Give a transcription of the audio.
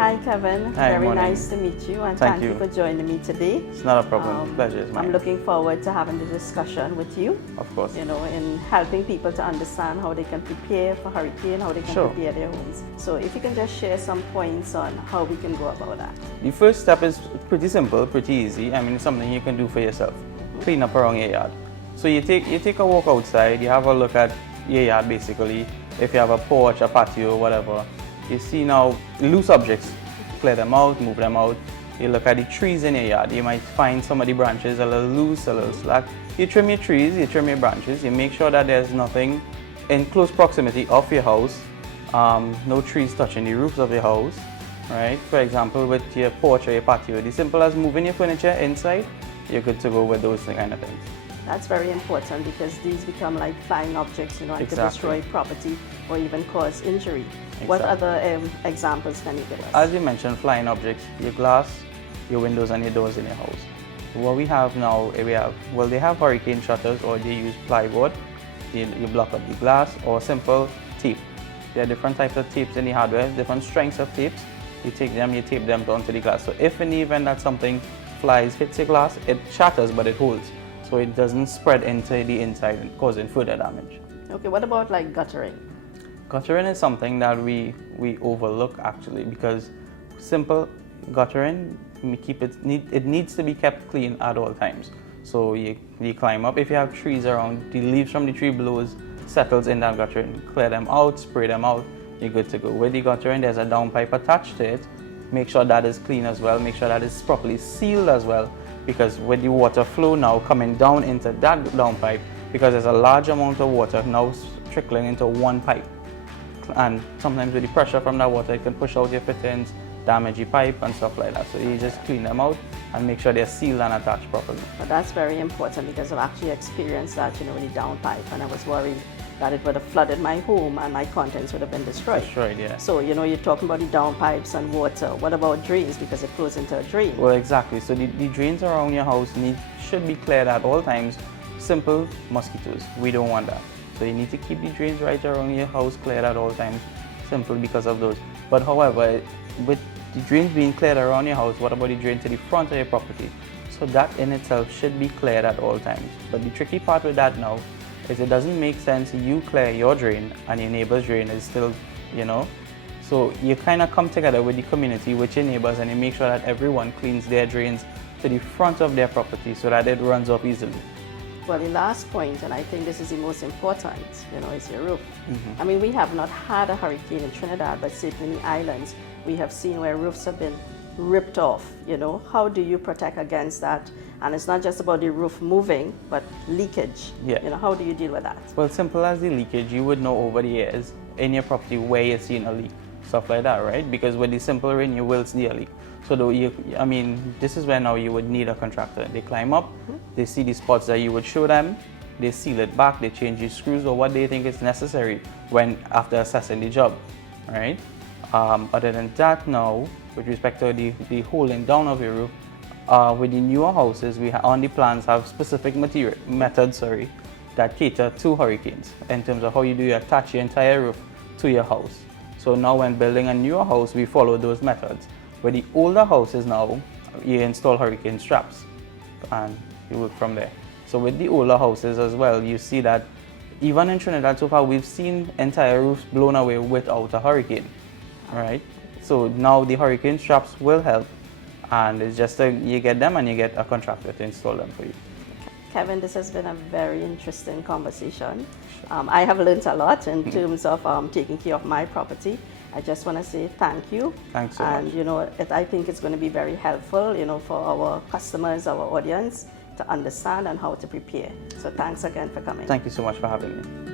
Hi Kevin, Hi, very morning. nice to meet you and Thank thank you you for joining me today. It's not a problem. Pleasure is mine. I'm looking forward to having the discussion with you, Of course. in helping people to understand how they can prepare for hurricane, how they can Sure. prepare their homes. So if you can just share some points on how we can go about that. The first step is pretty simple, pretty easy. I mean, it's something you can do for yourself. Clean up around your yard. So you take a walk outside, you have a look at your yard basically. If you have a porch, a patio, whatever, you see now loose objects, clear them out, move them out. You look at the trees in your yard, you might find some of the branches a little loose, a little slack. You trim your trees, you trim your branches, you make sure that there's nothing in close proximity of your house, no trees touching the roofs of your house, right? For example, with your porch or your patio, it's simple as moving your furniture inside, you're good to go with those kind of things. That's very important because these become like flying objects, and Exactly. could destroy property or even cause injury. What Exactly. other examples can you give us? As you mentioned, flying objects, your glass, your windows and your doors in your house. What we have now, they have hurricane shutters or they use plywood. You block up the glass or simple tape. There are different types of tapes in the hardware, different strengths of tapes. You take them, you tape them onto the glass. So if in the event that something flies, hits your glass, it shatters but it holds. So it doesn't spread into the inside and causing further damage. Okay, what about like guttering? Guttering is something that we overlook actually because simple guttering, it needs to be kept clean at all times. So you climb up, if you have trees around, the leaves from the tree blows, settles in that guttering, clear them out, spray them out, you're good to go. With the guttering, there's a downpipe attached to it. Make sure that is clean as well, make sure that is properly sealed as well, because with the water flow now coming down into that downpipe, because there's a large amount of water now trickling into one pipe. And sometimes with the pressure from that water, it can push out your fittings, damage your pipe and stuff like that. So you just clean them out and make sure they're sealed and attached properly. But that's very important because I've actually experienced that, with the downpipe, and I was worried that it would have flooded my home and my contents would have been destroyed. Destroyed, yeah. So, you're talking about the downpipes and water. What about drains? Because it flows into a drain. Well, exactly. So the drains around your house should be cleared at all times. Simple mosquitoes. We don't want that. So you need to keep the drains right around your house cleared at all times. Simple because of those. But however, with the drains being cleared around your house, what about the drain to the front of your property? So that in itself should be cleared at all times. But the tricky part with that now is it doesn't make sense you clear your drain and your neighbor's drain is still, So you kind of come together with the community, with your neighbors, and you make sure that everyone cleans their drains to the front of their property so that it runs off easily. Well, the last point, and I think this is the most important, is your roof. I mean, we have not had a hurricane in Trinidad, but certainly in the islands, we have seen where roofs have been ripped off. How do you protect against that? And it's not just about the roof moving, but leakage. Yeah. How do you deal with that? Well, simple as the leakage, you would know over the years in your property where you're seeing a leak, stuff like that, right? Because with the simple rain, you will see a leak. So this is where now you would need a contractor. They climb up, they see the spots that you would show them, they seal it back, they change the screws or what they think is necessary after assessing the job, right? Other than that now, with respect to the holding down of your roof, with the newer houses, we on the plans have specific methods that cater to hurricanes in terms of how you attach your entire roof to your house. So now when building a newer house, we follow those methods. With the older houses now, you install hurricane straps and you work from there. So with the older houses as well, you see that even in Trinidad so far, we've seen entire roofs blown away without a hurricane, right? So now the hurricane straps will help, and it's just you get them and you get a contractor to install them for you. Kevin, this has been a very interesting conversation. I have learned a lot in terms of taking care of my property. I just want to say thank you. Thanks so much. I think it's going to be very helpful, for our customers, our audience, to understand and how to prepare. So thanks again for coming. Thank you so much for having me.